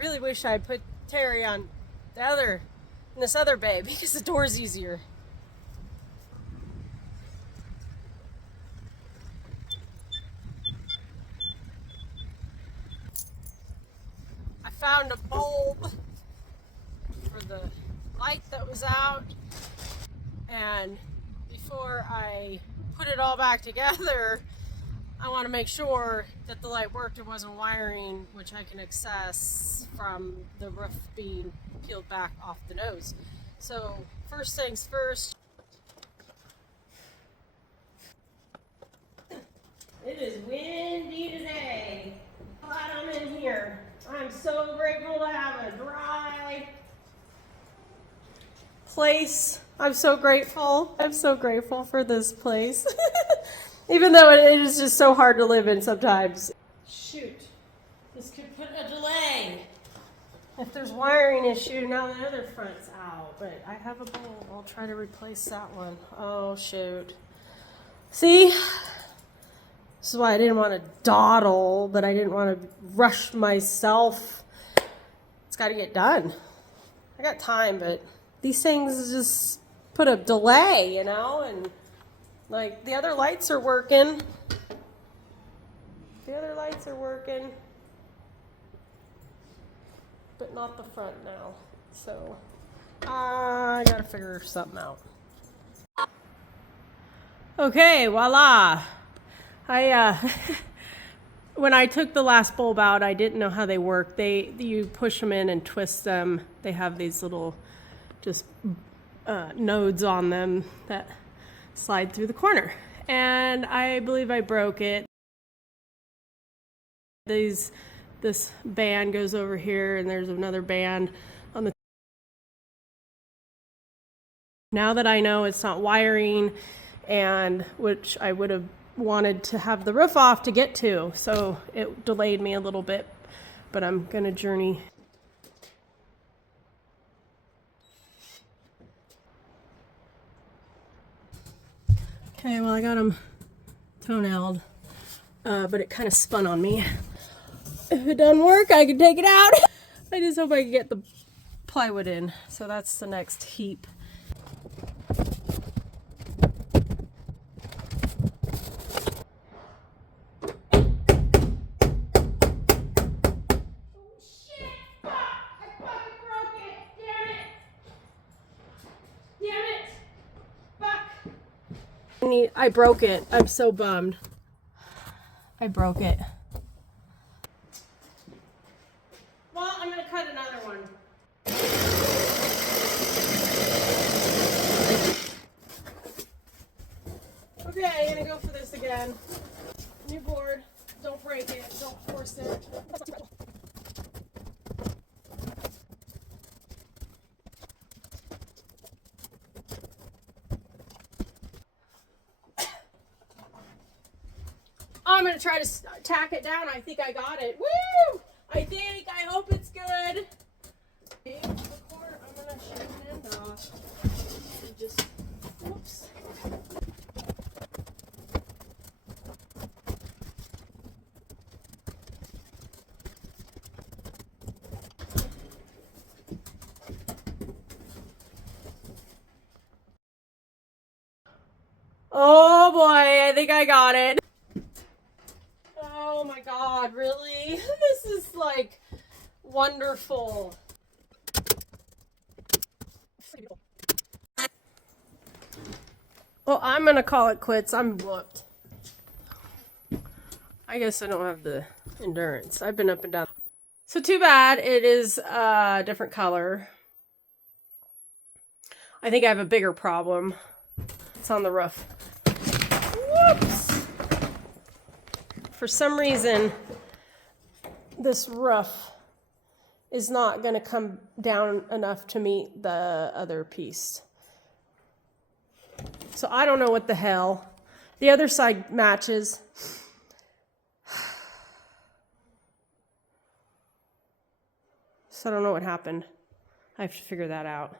really wish I put Terry on this other bay because the door's easier. I found a bulb for the light that was out, and before I put it all back together, I want to make sure that the light worked and wasn't wiring, which I can access from the roof being peeled back off the nose. So first things first. It is windy today. Glad I'm in here. I'm so grateful to have a dry place. I'm so grateful. I'm so grateful for this place. Even though it is just so hard to live in sometimes. Shoot, this could put a delay. If there's wiring issue, now the other front's out, but I have a bulb. I'll try to replace that one. Oh, shoot. See? This is why I didn't want to dawdle, but I didn't want to rush myself. It's got to get done. I got time, but these things just put a delay, you know, and like the other lights are working. The other lights are working, but not the front now. So I gotta figure something out. Okay, voila. When I took the last bulb out, I didn't know how they work. You push them in and twist them. They have these little just nodes on them that slide through the corner. And I believe I broke it. This band goes over here, and there's another band on the. Now that I know it's not wiring, and which I would have wanted to have the roof off to get to, so it delayed me a little bit, but I'm gonna journey. Okay, well, I got them toe-nailed, but it kind of spun on me. If it doesn't work, I can take it out. I just hope I can get the plywood in. So that's the next heap. I broke it. I'm so bummed. I broke it. Well, I'm gonna cut another one. Okay, I'm gonna go for this again. New board. Don't break it. Don't force it. I'm gonna try to tack it down. I think I got it. Woo! I hope it's good. I'm gonna shut the end off. And just, whoops. Oh boy, I think I got it. Oh my God, really? This is like wonderful. Well, I'm gonna call it quits. I'm whooped. I guess I don't have the endurance. I've been up and down. So too bad it is a different color. I think I have a bigger problem. It's on the roof. Whoops! For some reason, this roof is not going to come down enough to meet the other piece. So I don't know what the hell. The other side matches. So I don't know what happened. I have to figure that out.